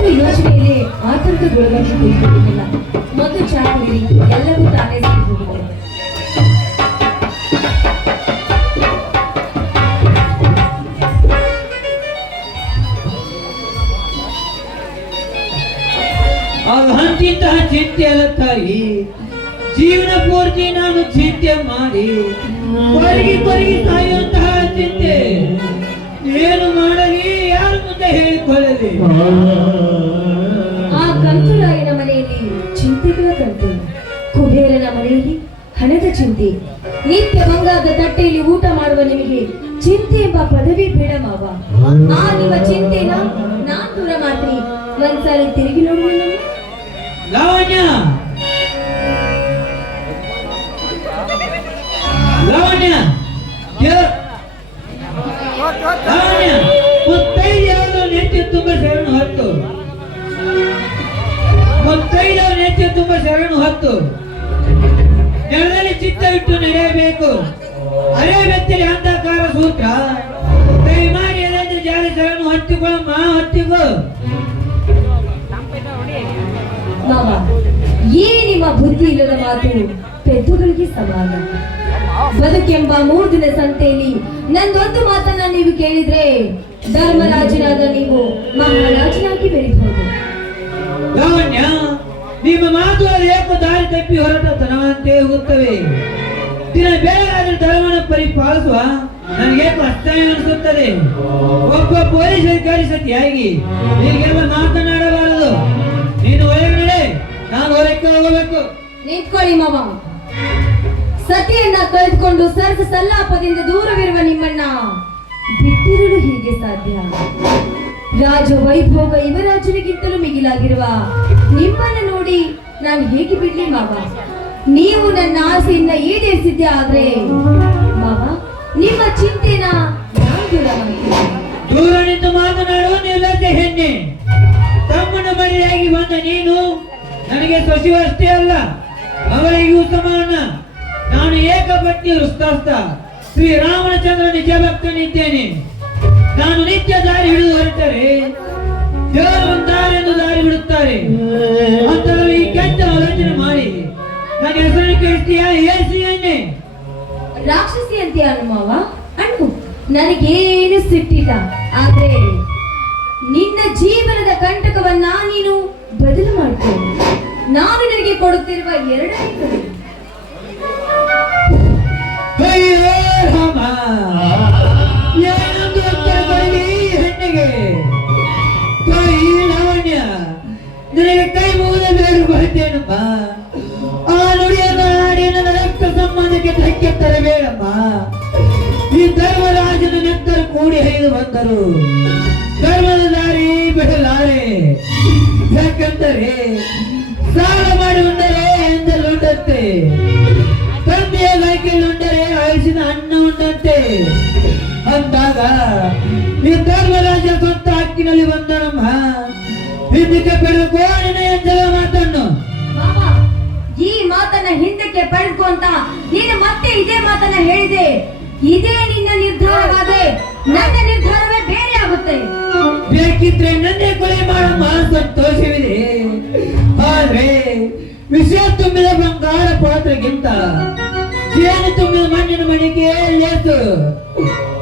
ಯಾವುದೋ ಯೋಚನೆಯಲ್ಲಿ ಆತಂಕಗೊಳಗಾಗಿ ಕುಳಿತುಕೊಂಡಿಲ್ಲ. ಮೊದಲು ಚಾ ಕುಡಿರಿ, ಎಲ್ಲವೂ ತಾನೇ ಸರಿ ಹೋಗಿದೆ. ಅಂತಿಂತಹ ಚಿಂತೆ ಅಲ್ಲ ತಾಯಿ, ಜೀವನ ಪೂರ್ತಿ ನಾನು ಚಿಂತೆ ಮಾಡಿ ಕೊರಗಿ ಸಾಯುವಂತಹ ಚಿಂತೆ. ಏನು ಮಾಡಲಿ, ಯಾರ ಮುಂದೆ ಹೇಳಿಕೊಳ್ಳಲಿ? ಆ ಕಂತುರಾಯನ ಮನೆಯಲ್ಲಿ ಚಿಂತೆಗಳ ಕಂತು, ಕುಬೇರನ ಮನೆಯಲ್ಲಿ ಹಣದ ಚಿಂತೆ. ನಿತ್ಯ ಬಂಗಾದ ತಟ್ಟೆಯಲ್ಲಿ ಊಟ ಮಾಡುವ ನಿಮಗೆ ಚಿಂತೆ ಎಂಬ ಪದವಿ ಬೇಡ ಮಾವ. ಆ ನಿಮ್ಮ ಚಿಂತೆನ ನಾನ್ ದೂರ ಮಾಡ್ತೀನಿ. ಒಂದ್ಸಾರಿ ತಿರುಗಿ ನೋಡುವ. ಲಾವಣ್ಯ, ಲಾವಣ್ಯ, ಲಾವಣ್ಯ, ಮುತ್ತೈದು ಯಾವುದು ನೆಚ್ಚು ತುಂಬ ಶರಣು ಹೊತ್ತು, ಮುತ್ತೈದು ನೆಚ್ಚು ತುಂಬ ಶರಣು ಹೊತ್ತು ನೆಲದಲ್ಲಿ ಚಿತ್ತವಿಟ್ಟು ನಡೆಯಬೇಕು. ಅರೆ ವ್ಯಕ್ತಿಗೆ ಅಂಧಕಾರ ಸೂತ್ರ ದಯಮಾಡಿ ಅದನ್ನು ಜಾರಿ ಶರಣು ಹತ್ತಿಕೊಳ್ಳಮ್ಮ, ಹತ್ತಿಗೋ. ಮಾವ, ಈ ನಿಮ್ಮ ಬುದ್ಧಿ ಇಲ್ಲದ ಮಾತು ಪೆದ್ದುಗಳಿಗೆ ಸಮಾನ. ಬದುಕೆಂಬ 3 ದಿನ ಸಂತೆಯಲ್ಲಿ ನಂದೊಂದು ಮಾತನ್ನ ನೀವು ಕೇಳಿದ್ರೆ ಧರ್ಮರಾಜನಾದ ನೀವು ಮಹಾರಾಜನಾಗಿ ಬೆಳೆಯಬಹುದು. ಲಾವಣ್ಯ, ನಿಮ್ಮ ಮಾತು ಏಕ ದಾರಿ ತಪ್ಪಿ ಹೊರಟ ತನವಂತೆ ಹೋಗುತ್ತವೆ. ದಿನ ಬೆಳಗಾದ್ರೆ ಧರ್ಮನ ಪರಿಪಾಲಿಸುವ ನನಗೆ ಕಷ್ಟ ಅನಿಸುತ್ತದೆ. ಒಬ್ಬ ಪೊಲೀಸ್ ಅಧಿಕಾರಿ ಸತಿಯಾಗಿ ಹೀಗೆಲ್ಲ ಮಾತನಾಡಬಾರದು. ನೀನು ಒಳಗಡೆ, ನಾನು ಹೊರಕ್ಕೆ ಹೋಗಬೇಕು. ನಿಂತ್ಕೊಳ್ಳಿ ಮಾವ. ಸತಿಯನ್ನ ಕಳೆದುಕೊಂಡು ಸರ್ವ ಸಲ್ಲಾಪದಿಂದ ದೂರವಿರುವ ನಿಮ್ಮನ್ನ ಬಿಟ್ಟಿರಲು ಹೀಗೆ ಸಾಧ್ಯ? ರಾಜ ವೈಭೋಗ ಯುವರಾಜನಿಗಿಂತಲೂ ಮಿಗಿಲಾಗಿರುವ ನಿಮ್ಮನ್ನು ನೋಡಿ ನಾನು ಹೇಗೆ ಬಿಡ್ಲಿ ಮಾವ? ನೀವು ನನ್ನ ಆಸೆಯನ್ನ ಈಡೇರಿಸಿದ್ದೆ. ಆದ್ರೆ ಮಾವ, ನಿಮ್ಮ ಚಿಂತೆನ ನಾನು ದೂರ ಮಾಡ್ತೀನಿ. ದೂರ ನಿಂತು ಮಾತನಾಡುವ ನಿರ್ಲಜ್ಜ ಹೆಣ್ಣೆ. ತಮ್ಮನ ಮನೆಯಾಗಿ ಬಂದ ನೀನು ನನಗೆ ಸಚಿವಷ್ಟೇ ಅಲ್ಲ, ಅವರಿಗೂ ಸಮಾನ. ನಾನು ಏಕಪತ್ನಿ ವೃತ್ತಾಸ್ತ ಶ್ರೀರಾಮಚಂದ್ರ ನಿಜ ಭಕ್ತನಿದ್ದೇನೆ. ನಾನು ನಿತ್ಯ ದಾರಿ ಹಿಡಿದು ಹೊರಟರೆ ದೇವರು ಒಂದಾರೆಂದು ದಾರಿ ಬಿಡುತ್ತಾರೆ. ಅಂತರಲ್ಲಿ ಈ ಕೆಟ್ಟ ಆಲೋಚನೆ ಮಾಡಿ ನನ್ನ ಹೆಸರನ್ನು ಕೇಳ್ತೀಯಾ? ಏಸಿ ಎಣ್ಣೆ ರಾಕ್ಷಸಿ ಅಂತೀಯ ಮಾವ? ಅಣ್ಣು, ನನಗೇನು ಸಿಟ್ಟಿಲ್ಲ. ಆದ್ರೆ ನಿನ್ನ ಜೀವನದ ಕಂಟಕವನ್ನ ನೀನು ಬದಲು ಮಾಡ್ತೇನೆ. ನಾನು ನಿನಗೆ ಕೊಡುತ್ತಿರುವ 2ನೇ ಕರೆ. ಹೆಣ್ಣಿಗೆ ಲಾವಣ್ಯ, ನಿನಗೆ ಕೈ ಮುಗಿದ ಬೇರು ಬರ್ತೇನಮ್ಮ. ಆ ನುಡಿಯನ್ನು ಆಡಿ ನನ್ನ ರಕ್ತ ಸಂಬಂಧಕ್ಕೆ ಧಕ್ಕೆ ತರಬೇಡಮ್ಮ. ಈ ಧರ್ಮರಾಜನ ನೆತ್ತರು ಕೂಡಿ ಹೈದು ಬಂದರು. ಧರ್ಮದ ದಾರಿ ಬಿಡಲಾರೆ. ಯಾಕಂದರೆ ಸಾಲ ಮಾಡಿ ಉಂಡರೆ ಎಂದೆಲ್ಲ ಉಂಡಂತೆ, ತಂದೆಯ ಕೈಕೆಯಲ್ಲಿ ಉಂಡರೆ ಆಯುಷಿನ ಅನ್ನ ಉಂಡಂತೆ. ಅಂದಾಗ ಈ ಧರ್ಮರಾಜ ಸ್ವಂತ ಹಕ್ಕಿನಲ್ಲಿ ಬಂದನಮ್ಮ. ಹಿಂದಕ್ಕೆ ಪಡೆದುಕೋ ನಿನ್ನ ಎಂದೆಲ್ಲ ಮಾತನ್ನು. ಈ ಮಾತನ್ನ ಹಿಂದಕ್ಕೆ ಪಡೆದುಕೋ ಅಂತ ನೀನು ಮತ್ತೆ ಇದೇ ಮಾತನ್ನ ಹೇಳಿದೆ. ಇದೇ ನಿನ್ನ ನಿರ್ಧಾರವಾದೆ. ನನ್ನ ನಿರ್ಧಾರವೇ ಬೇರೆ ಆಗುತ್ತೆ. ಬೇಕಿದ್ರೆ ನನ್ನೇ ಕೊಲೆ ಮಾಡಮ್ಮ, ಸಂತೋಷವಿದೆ. ಆದ್ರೆ ವಿಷಯ ತುಂಬಿದ ಬಂಗಾರ ಪಾತ್ರಕ್ಕಿಂತ ಜೇನು ತುಂಬಿದ ಮಣ್ಣಿನ ಮಡಿಕೆ ಲೇಸು.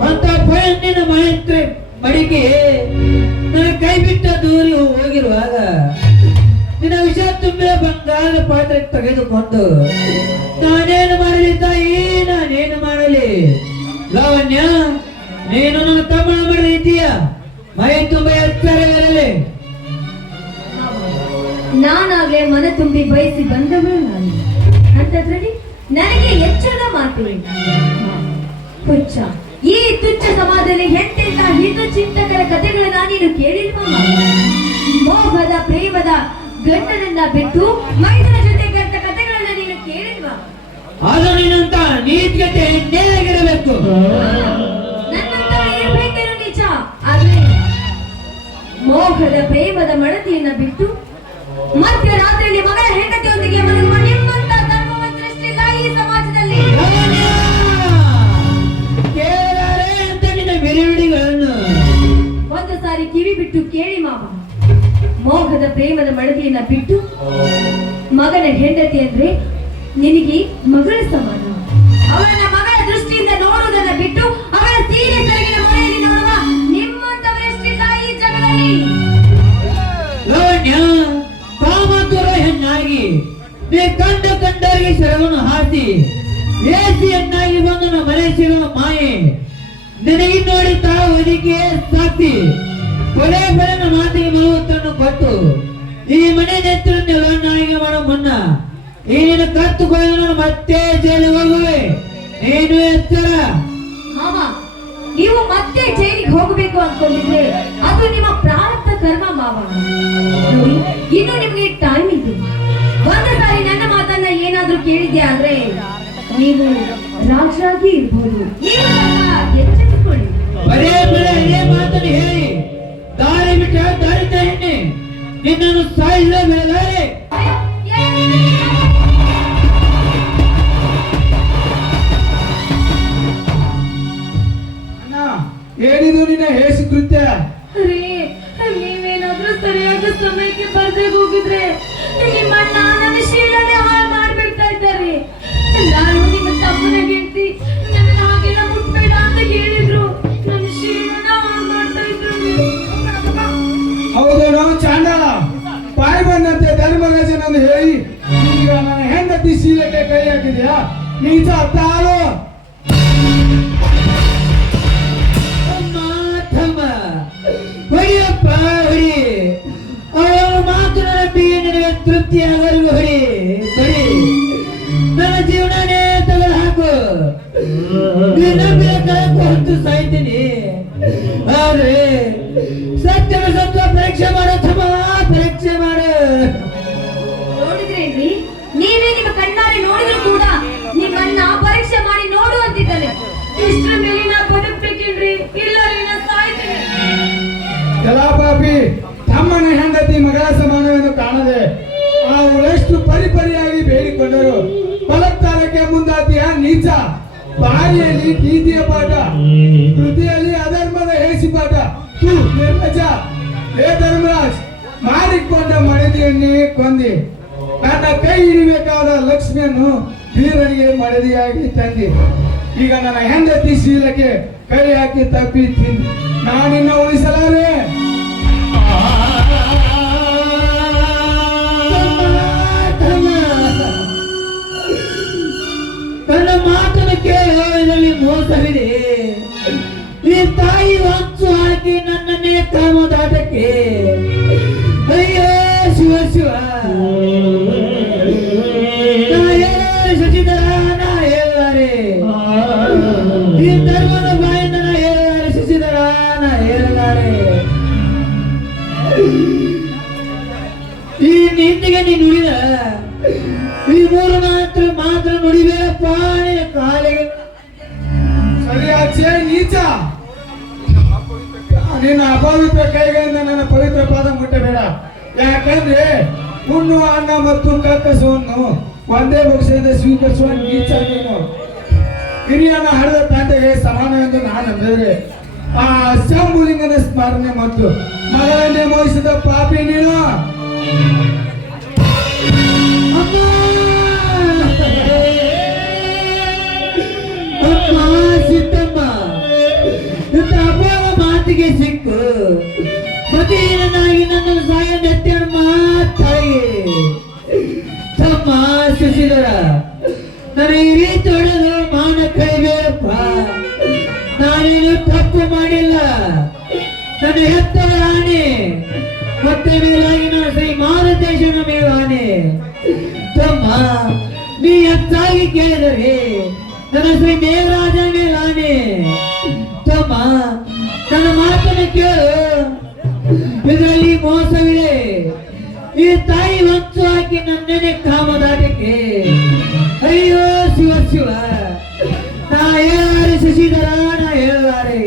ಅಂತ ಪಯಣ್ಣಿನ ಮಡಿಕೆ ನನ್ನ ಕೈ ಬಿಟ್ಟ ದೂರಿ ಹೋಗಿರುವಾಗ ನಿನ್ನ ವಿಷ ತುಂಬಿದ ಬಂಗಾರ ಪಾತ್ರಕ್ಕೆ ತೆಗೆದುಕೊಂಡು ನಾನೇನು ಮಾಡಲಿ ತಾಯಿ, ನಾನೇನು ಮಾಡಲಿ? ಲಾವಣ್ಯ, ನೀನು ನನ್ನ ತಮ್ಮನ ಮಾಡಿದ್ದೀಯ. ಮೈ ತುಂಬ ಎಚ್ಚರವಿರಲಿ. ನಾನಾಗ್ಲೇ ಮನ ತುಂಬಿ ಬಯಸಿ ಬಂದವಳು ನಾನು. ಅಂತದ್ರಲ್ಲಿ ನನಗೆ ಎಚ್ಚರದ ಮಾತು ಹುಚ್ಚ. ಈ ತುಚ್ಛ ಸಮಾಜದಲ್ಲಿ ಎಂತೆಂತ ಹಿತ ಚಿಂತಕರ ಕಥೆಗಳನ್ನ ನೀನು ಕೇಳಿಲ್ವಾ? ಮೋಹದ ಪ್ರೇಮದ ಗಂಡನನ್ನ ಬಿಟ್ಟು ಮೈದನ ಜೊತೆ ಕರೆದ ಕಥೆಗಳನ್ನ ನೀನು ಕೇಳಿಲ್ವಾ? ಆದರೂ ನೀನಂತ ನೀತಿಗತೆ ನೇಗಿರಬೇಕು. ನನ್ನಂತ ಇರ್ಬೇಕೇನು ನಿಜ. ಆದ್ರೆ ಮೋಹದ ಪ್ರೇಮದ ಮಡದಿಯನ್ನ ಬಿಟ್ಟು ಮಧ್ಯರಾತ್ರಿಯಲ್ಲಿ ಮಗಳ ಹೆಂಡತಿಯೊಂದಿಗೆ ಮಲಗುವ ನಿಮ್ಮಂತ ಧರ್ಮವಂತರಷ್ಟಿಲ್ಲ ಈ ಸಮಾಜದಲ್ಲಿ. ಬಿರಿಬಿಡಿಗಳನ್ನು ಒಂದು ಸಾರಿ ಕಿವಿ ಬಿಟ್ಟು ಕೇಳಿ ಮಾವ. ಮೋಹದ ಪ್ರೇಮದ ಮಡದಿಯನ್ನ ಬಿಟ್ಟು ಮಗನ ಹೆಂಡತಿ ಅಂದ್ರೆ ನಿನಗೆ ಮಗಳ ಸಮಾನ. ಅವಳನ್ನ ಮಗಳ ದೃಷ್ಟಿಯಿಂದ ನೋಡುವುದನ್ನ ಬಿಟ್ಟು ಅವಳ ಸೀರೆ ಸೆರಗಿನ ಮೊರೆಯಲ್ಲಿ ನೋಡುವ ನಿಮ್ಮಂತವರೆಷ್ಟಿಲ್ಲ ಈ ಜಗದಲ್ಲಿ. ಲಾವಣ್ಯ, ಕಾಮತುರ ಹೆಣ್ಣಾಗಿ ನೀ ಕಂಡವರಿಗೆ ಶರವನ್ನು ಹಾಸಿ ಏಸಿಯನ್ನಾಗಿ ಬಂದು ನಮ್ಮ ಮನೆ ಸಿಗುವ ಮಾಯೆ ನಿನಗೆ ನೋಡಿ ಒದಗಿ ಸಾಕ್ಷಿ ಕೊಲೆ ಬರನ ಮಾತಿಗೆ ಮರುತ್ತನ್ನು ಕೊಟ್ಟು ಈ ಮನೆ ನೆತ್ತಿರನ್ನೆಲ್ಲ ನಾಯಿಗೆ ಮಾಡೋ ಮುನ್ನ ಈ ನಿನ್ನ ಕತ್ತುಕೊಂಡು ನಾನು ಮತ್ತೆ ಜೈಲಿಗೆ ಹೋಗುವೆ. ನೀನು ಎಚ್ಚರ. ಮಾವ, ನೀವು ಮತ್ತೆ ಜೈಲಿಗೆ ಹೋಗಬೇಕು ಅನ್ಕೊಂಡಿದ್ರೆ ಅದು ನಿಮ್ಮ ಪ್ರಾರಬ್ಧ ಕರ್ಮ ಮಾವ. ನೋಡಿ, ಇನ್ನು ನಿಮ್ಗೆ ಟೈಮ್ ಇದೆ. ಒಂದು ಸಾರಿ ನನ್ನ ಮಾತನ್ನ ಏನಾದ್ರೂ ಕೇಳಿದ್ಯಾ ಅಂದ್ರೆ ನೀವು ರಾಜರಾಗಿ ಇರ್ಬೋದು. ನೀವು ಸ್ವಲ್ಪ ಎಚ್ಚರಿಸಿಕೊಳ್ಳಿ. ಬರೇ ಅದೇ ಮಾತನ್ನು ಹೇಳಿ ದಾರಿ ಬಿಟ್ಟ ದಾರಿತ ಹೆಣ್ಣೆ ನಿನ್ನನ್ನು ಸಾಯಿಸಲೇ ಬೆಳೆದಾರೆ. ಏನಿದು ನಿನ್ನ ಹೇಸಿ ಕೃತ್ಯ? ಅರೇ, ನೀವೇನಾದ್ರೂ ಸರಿಯಾದ ಸಮಯಕ್ಕೆ ಬರ್ದೇ ಹೋಗಿದ್ರೆ ನಿಮ್ಮ ಅಣ್ಣ ನನ್ನ ಶೀಲನೆ ಹಾಳು ಮಾಡ್ಬಿಡ್ತಾ ಇದ್ದಾರೆ. ನಾನು ನಿಮ್ಮ ತಮ್ಮನ ಗೆಲ್ತಿ ನನ್ನ ಹಾಗೆಲ್ಲ ಮುಟ್ಬೇಡ ಅಂತ ಹೇಳಿದ್ರು. ನನ್ನ ಶೀಲನ ಹಾಳು ಮಾಡ್ತಾ ಇದ್ರು. ಹೌದೇನೋ ಚಾಂಡಾಲ, ಬಾಯಿ ಬಂದಂತೆ ಧರ್ಮರಾಜನನ್ನು ಹೇಳಿ ಈಗ ನನ್ನ ಹೆಂಡತಿ ಶೀಲಕ್ಕೆ ಕೈ ಹಾಕಿದ್ಯಾ? ನೀಚ ತಾಳು. ಹೊಡಿಯಪ್ಪ ಹೊಡಿ, ಅವಳ ಮಾತು ನನ್ನ ಬಿಗಿ ನಿನಗೆ ತೃಪ್ತಿಯಾಗಲು ಹೊಡಿ ಬಡಿ. ನನ್ನ ಜೀವನನೇ ತೆಗೆದು ಹಾಕು. ನಿನ್ನ ಬೇಕಾಗು ಹೊತ್ತು ಸಾಯ್ತೀನಿ. ಆದ್ರೆ ಸತ್ಯನ ಸತ್ವ ಪರೀಕ್ಷೆ ಮಾಡ ತಮ್ಮ, ಪರೀಕ್ಷೆ ಮಾಡ. ನೋಡಿದ್ರೇನ್ರಿ, ನೀವೇ ನಿಮ್ಮ ಕಣ್ಣಾರೆ ನೋಡಿದ್ರು ಕೂಡ ನಿಮ್ಮನ್ನ ಪರೀಕ್ಷೆ ಮಾಡಿ ನೋಡು ಅಂತಿದ್ದಾನೆ. ಇಷ್ಟರ ಮೇಲೆ ನಾ ಬದುಕ್ಬೇಕೇನ್ರಿ? ಇಲ್ಲ ರೀ, ನಾ ಸಾಯ್ತೀನಿ. ಜಲಾಪಾಪಿ, ತಮ್ಮನ ಹೆಂಡತಿ ಮಗಳ ಸಮಾನವೆಂದು ಕಾಣದೆ ಅವಳೆಷ್ಟು ಪರಿಪರಿಯಾಗಿ ಬೇಡಿಕೊಂಡರು. ಬಲಾತ್ಕಾರಕ್ಕೆ ಮುಂದಾತಿಯ ನೀಚ. ಬಾರಿಯಲ್ಲಿ ನೀತಿಯ ಪಾಠ, ಕೃತಿಯಲ್ಲಿ ಅಧರ್ಮದ ಹೇಸಿ ಪಾಠ. ತೂ ನಿರ್ಲಜ್ಜ. ಹೇ ಧರ್ಮರಾಜ್, ಮಾರಿಕೊಂಡ ಮಡದಿಯನ್ನೇ ಕೊಂದಿ ನನ್ನ ಕೈ ಹಿಡಿಬೇಕಾದ ಲಕ್ಷ್ಮಿಯನ್ನು ವೀರನಿಗೆ ಮಡದಿಯಾಗಿ ತಂದಿ. ಈಗ ನನ್ನ ಹೆಂಡತಿ ಶೀಲಕ್ಕೆ ಕೈ ಹಾಕಿ ತಪ್ಪಿ ತಿಂದು ನಾನಿನ್ನ ಉಳಿಸಲಾರೆ. ನನ್ನ ಮಾತನ್ನು ಕೇಳೋ, ಇದರಲ್ಲಿ ಮೋಸವಿದೆ. ಈ ತಾಯಿ ಹೊಂಚು ಹಾಕಿ ನನ್ನನ್ನೇ ಕಾಮದಾಟಕ್ಕೆ. ಅಯ್ಯೋ ಶಿವ ಶಿವ, ನಾ ಹೇಳಾರೆ ಶಶಿಧರ, ನಾ ಹೇಳಾರೆ. ಈ ಧರ್ಮದ ಬಾಯಿಂದ ನಾ ಹೇಳಾರೆ ಶಶಿಧರ, ನಾ ಹೇಳಲಾರೆ. ಈ ನೀತಿಗೆ ನೀನು ನುಡಿದ ಈ ಮೂರು ಮಾತ್ರ ನುಡಿಬೇಡಪ್ಪ ನಿನ್ನ ಕಾಲಿಗೆ. ಸರಿಯಾಚೆ ನೀಚ, ನಿನ್ನ ಅಪವಿತ್ರ ಕೈಗಳಿಂದ ನನ್ನ ಪವಿತ್ರ ಪಾದ ಮುಟ್ಟಬೇಡ. ಯಾಕಂದ್ರೆ ಹುಣ್ಣು ಅನ್ನ ಮತ್ತು ಕಕ್ಕಸವನ್ನು ಒಂದೇ ಭಕ್ಷ್ಯದಿಂದ ಸ್ವೀಕರಿಸುವ ನೀಚ ನೀನು. ಹಿರಿಯನ ಹರಿದ ತಂದೆಗೆ ಸಮಾನವೆಂದು ನಾನು ನಂಬಿದರೆ ಆ ಶಂಭುಲಿಂಗನ ಸ್ಮರಣೆ ಮತ್ತು ಮಗಳನ್ನೇ ಮೋಹಿಸಿದ ಪಾಪಿ ನೀನು. ಸಿದ್ದಮ್ಮ, ಇಂಥ ಅಪೋಲ ಮಾತಿಗೆ ಸಿಕ್ಕು ಮತೀನನಾಗಿ ನನ್ನನ್ನು ಸಾಯ ನೆತ್ತೇಣ ಮಾತಾಯಿ. ತಮ್ಮ ಶಶಿಧರ, ನನ್ನ ಈ ರೀತಿ ಹೊಡೆದು ಮಾನ ಕೈಬೇಡಪ್ಪ. ನಾನೇನು ತಪ್ಪು ಮಾಡಿಲ್ಲ. ನನ್ನ ಹೆತ್ತವ ಆನೆ, ಮತ್ತೆ ಮೇಲಾಗಿ ನಾನು ಶ್ರೀ ಮಾರುತೇಶನ ಮೇಲಾನೆ. ತಮ್ಮ, ನೀ ಹೆಚ್ಚಾಗಿ ಕೇಳಿದರೆ ನನ್ನ ಶ್ರೀ ದೇವರಾಜನ ಮೇಲಾನೆ. ತಮ್ಮ, ನನ್ನ ಮಾತನ್ನು ಕೇಳು, ಇದರಲ್ಲಿ ಮೋಸವಿದೆ. ಈ ತಾಯಿ ಹೊಂಚು ಹಾಕಿ ನನ್ನೇ ಕಾಮದಾಟಕ್ಕೆ. ಅಯ್ಯೋ ಶಿವ ಶಿವ, ನಾ ಹೇಳಾರೆ ಶಶಿಧರ, ನಾ ಹೇಳಲಾರೆ.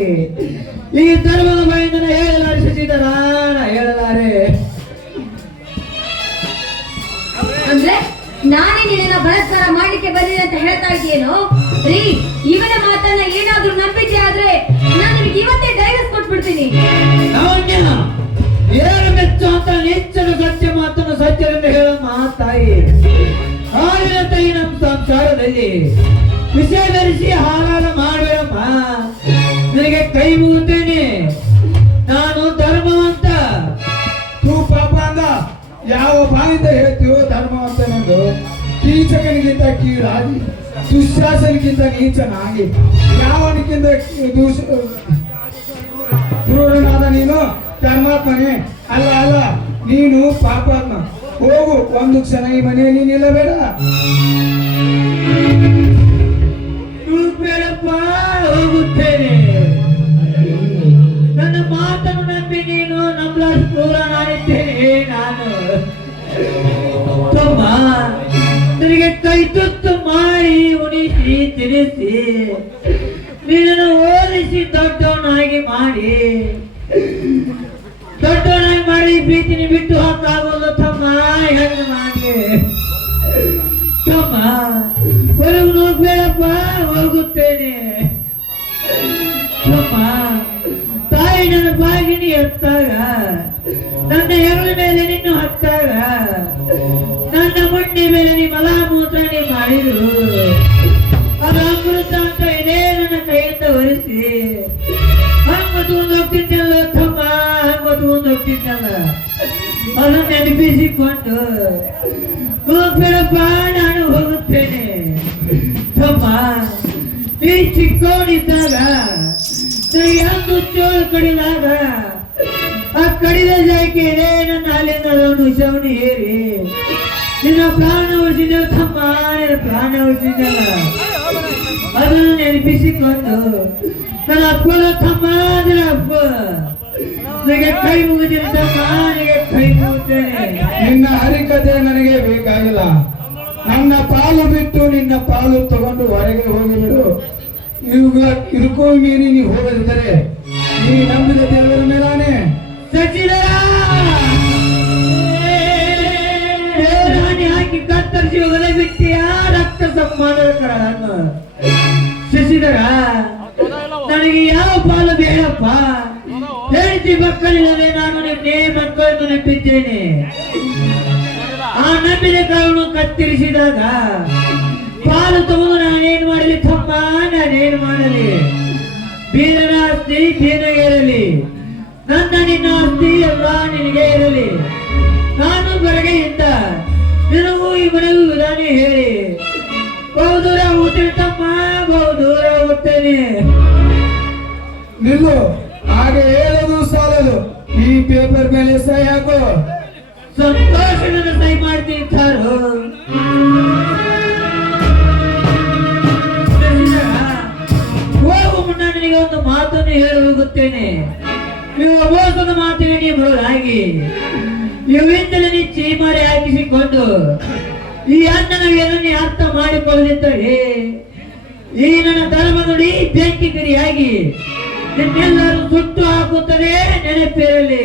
ಈ ಧರ್ಮದ ಬಾಯಿಂದ ನಾ ಹೇಳಲಾರೆ ಶಶಿಧರ, ನಾ ಹೇಳಲಾರೆ. ಅಂದ್ರೆ ನಾನೇ ನಿನ್ನ ಬಲಾತ್ಕಾರ ಮಾಡ್ಲಿಕ್ಕೆ ಬಂದಿದೆ ಅಂತ ಹೇಳ್ತಾ ಇದೆಯೇನೋ? ರೀ, ಇವನ ಮಾತನ್ನ ಏನಾದ್ರೂ ನಂಬಿಕೆ ಆದ್ರೆ ನಾನು ನಿಮಗೆ ಇವತ್ತೇ ಡೈವರ್ಸ್ ಕೊಟ್ಬಿಡ್ತೀನಿ. ಲಾವಣ್ಯ, ಏರು ಮೆಚ್ಚು ಅಂತ ನಿಚ್ಚ ಮಾಡಿ ವಿಷಯ ಧರಿಸಿ ಹಾಲಾದ ಮಾಡಬೇಡಮ್ಮ. ನನಗೆ ಕೈ ಮುಗುತ್ತೇನೆ, ನಾನು ಧರ್ಮವಂತ. ತೂ ಪಾಪ ಅಂದ ಯಾವ ಬಾಯಿಂದ ಹೇಳ್ತೀವೋ ಧರ್ಮವಂತನೆಂದು. ಕೀಚಕನಿಗಿಂತ ಕೀಳಾಗಿ ದುಶ್ಯಾಸನಿಗಿಂತ ನೀಚನಾಗಿ ಯಾವನಿಗಿಂತ ಕ್ರೂರನಾದ ನೀನು ಧರ್ಮಾತ್ಮನೇ ಅಲ್ಲ. ಅಲ್ಲ, ನೀನು ಪಾಪಾತ್ಮ. ಹೋಗು, ಒಂದು ಕ್ಷಣ ಈ ಮನೆಯಲ್ಲಿ ನಿಲ್ಲಬೇಡ. ಬೇಡಪ್ಪ, ಹೋಗುತ್ತೇನೆ. ನನ್ನ ಮಾತನ್ನು ನಂಬಿ ನೀನು ನಂಬಲಾರ್ದು ಕ್ರೂರ ನಾನಿದ್ದೇನೆ ನಾನು. ತಮ್ಮ, ನನಗೆ ಕೈ ತುತ್ತು ಮಾಡಿ ಉಣಿಸಿ ತಿನ್ನಿಸಿ ನಿನ್ನನ್ನು ಓದಿಸಿ ದೊಡ್ಡವನಾಗಿ ಮಾಡಿ ಪ್ರೀತಿನಿ ಬಿಟ್ಟು ಹಾಕಾಗೋದು ತಮ್ಮ. ಹೆಣ್ಣು ಮಾಡಿ ತಮ್ಮ, ಹೊರಗೆ ಹೋಗ್ಬೇಡಪ್ಪ, ಹೋಗುತ್ತೇನೆ. ತಮ್ಮ, ತಾಯಿ ನನ್ನ ಬಾಗಿನಿ ಎತ್ತಾಗ, ನನ್ನ ಹೆಗಲ ಮೇಲೆ ನಿನ್ನು ಹತ್ತಾಗ, ನನ್ನ ಮುಟ್ಟಿ ಮೇಲೆ ನೀ ಮಲಾಮೂತ್ರ ನೀ ಮಾಡಿದ್ರು ಅದು ಅಮೃತ ಅಂತ ಇದೇ ನನ್ನ ಕೈಯಿಂದ ಒರೆಸಿ ಹಂಗ ತಗೊಂಡು ಹೋಗ್ತಿದ್ದಲ್ಲ ತಮ್ಮ, ಹಂಗ ತಗೊಂಡು ಹೋಗ್ತಿದ್ದಲ್ಲ. ಅದನ್ನು ನೆನಪಿಸಿಕೊಂಡು ಹೋಗ್ಬೇಡಪ್ಪ, ನಾನು ಹೋಗುತ್ತೇನೆ. ತಮ್ಮ, ಈ ಚಿಕ್ಕವನಿದ್ದಾಗ ಒಂದು ಚೋಳು ಕಡಿದಾಗ ಆ ಕಡಿದ ಜಾಗಕ್ಕೆ ನನ್ನ ಅಲ್ಲಿಂದ ಒಂದು ಶವನಿ ಏರಿ ನಿನ್ನ ಪ್ರಾಣ ಉಳಿಸಿದ ತಮ್ಮ, ನಿನ್ನ ಪ್ರಾಣ ಉಳಿಸಿದಲ್ಲ. ಅದನ್ನು ನೆನಪಿಸಿಕೊಂಡು ನನ್ನ ಅಪ್ಪನ ತಮ್ಮ, ನಿನ್ನ ಅಪ್ಪ ನನಗೆ ಕೈ ಮುಗಿದಿನ ತಮ್ಮ, ನನಗೆ ಕೈ ಮುಗುತ್ತೇನೆ. ನಿನ್ನ ಹರಿಕತೆ ನನಗೆ ಬೇಕಾಗಿಲ್ಲ. ನನ್ನ ಪಾಲು ಬಿಟ್ಟು ನಿನ್ನ ಪಾಲು ತಗೊಂಡು ಹೊರಗೆ ಹೋಗಿಬಿಡು. ಇವಾಗ ಇರುಕೋ ಮೀರಿ ನೀವು ಹೋಗದಿದ್ದರೆ ನೀ ನಂಬಿದ ದೇವರ ಮೇಲಾನೆ ಸಚಿದರ ಹಾಕಿ ಕತ್ತರಿಸಿ ಹೋಗಲೇ ಬಿಟ್ಟಿಯ ರಕ್ತ ಸಂಬಂಧದ ಕರಳನ್ನು. ಶಶಿಧರ, ನನಗೆ ಯಾವ ಪಾಲು ಬೇಡಪ್ಪ. ಹೇಳ್ತಿ ಮಕ್ಕಳಿಲ್ಲದೆ ನಾನು ನಿನ್ನೆ ಮಕ್ಕಳನ್ನು ನಂಬಿದ್ದೇನೆ. ಆ ನಂಬಿದ ಕಾರಣ ಕತ್ತರಿಸಿದಾಗ ಪಾಲು ತಗೊಂಡು ನಾನೇನು ಮಾಡಲಿ ತಮ್ಮ, ನಾನೇನು ಮಾಡಲಿ? ಬೀರನ ಆಸ್ತಿ ಬೀರಗೆ ಇರಲಿ, ನನ್ನ ನಿನ್ನ ಆಸ್ತಿ ಎಲ್ಲ ನಿನಗೆ ಇರಲಿ. ನಾನು ಬರಗೆಯಿಂದ ನಿನಗೂ ಈ ಮನೆಗೂ ಉದಾನೆ ಹೇಳಿ ಬಹುದೂರ ಹೋಗ್ತೇನೆ ತಮ್ಮ, ಬಹುದೂರ ಹೋಗ್ತೇನೆ. ನಿಲ್ಲು, ಹಾಗೆ ಹೇಳೋದು ಸಾಲದು. ಈ ಪೇಪರ್ ಮೇಲೆ ಸಹಿ ಹಾಕು. ಸಂತೋಷದಿಂದ ಸಹಿ ಮಾಡ್ತಿರ್ತಾರೋ. ಹೋಗು ಮುನ್ನ ನಿನಗೆ ಒಂದು ಮಾತನ್ನು ಹೇಳಿ ಹೋಗುತ್ತೇನೆ. ನೀವು ಮೋಸದ ಮಾತಿಗೆ ನೀವು ಬರೋದಾಗಿ ಇವಿಂದಲೇ ನೀ ಚೀಮಾರಿ ಹಾಕಿಸಿಕೊಂಡು ಈ ಅಣ್ಣನ ಏನನ್ನೇ ಅರ್ಥ ಮಾಡಿಕೊಳ್ಳದಿದ್ದರೆ ಈ ನನ್ನ ಧರ್ಮ ನುಡಿ ಬೆಂಕಿ ಕಿಡಿಯಾಗಿ ನಿನ್ನೆಲ್ಲರೂ ಸುಟ್ಟು ಹಾಕುತ್ತದೆ, ನೆನಪಿರಲಿ.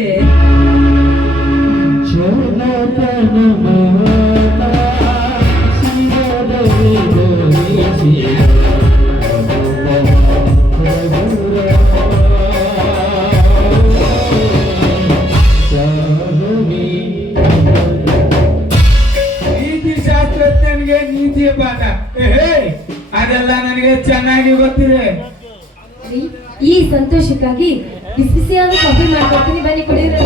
ನೀತಿಶಾಸ್ತ್ರಜ್ಞನಿಗೆ ನೀತಿಯ ಪಾಠ ಅದೆಲ್ಲ ನನಗೆ ಚೆನ್ನಾಗಿ ಗೊತ್ತಿದೆ. ಈ ಸಂತೋಷಕ್ಕಾಗಿ ಬಿಸಿ ಬಿಸಿಯಾದ ಕಾಫಿ ಮಾಡ್ಕೊಡ್ತೀನಿ, ಬನ್ನಿ ಕುಡಿಯೋದು.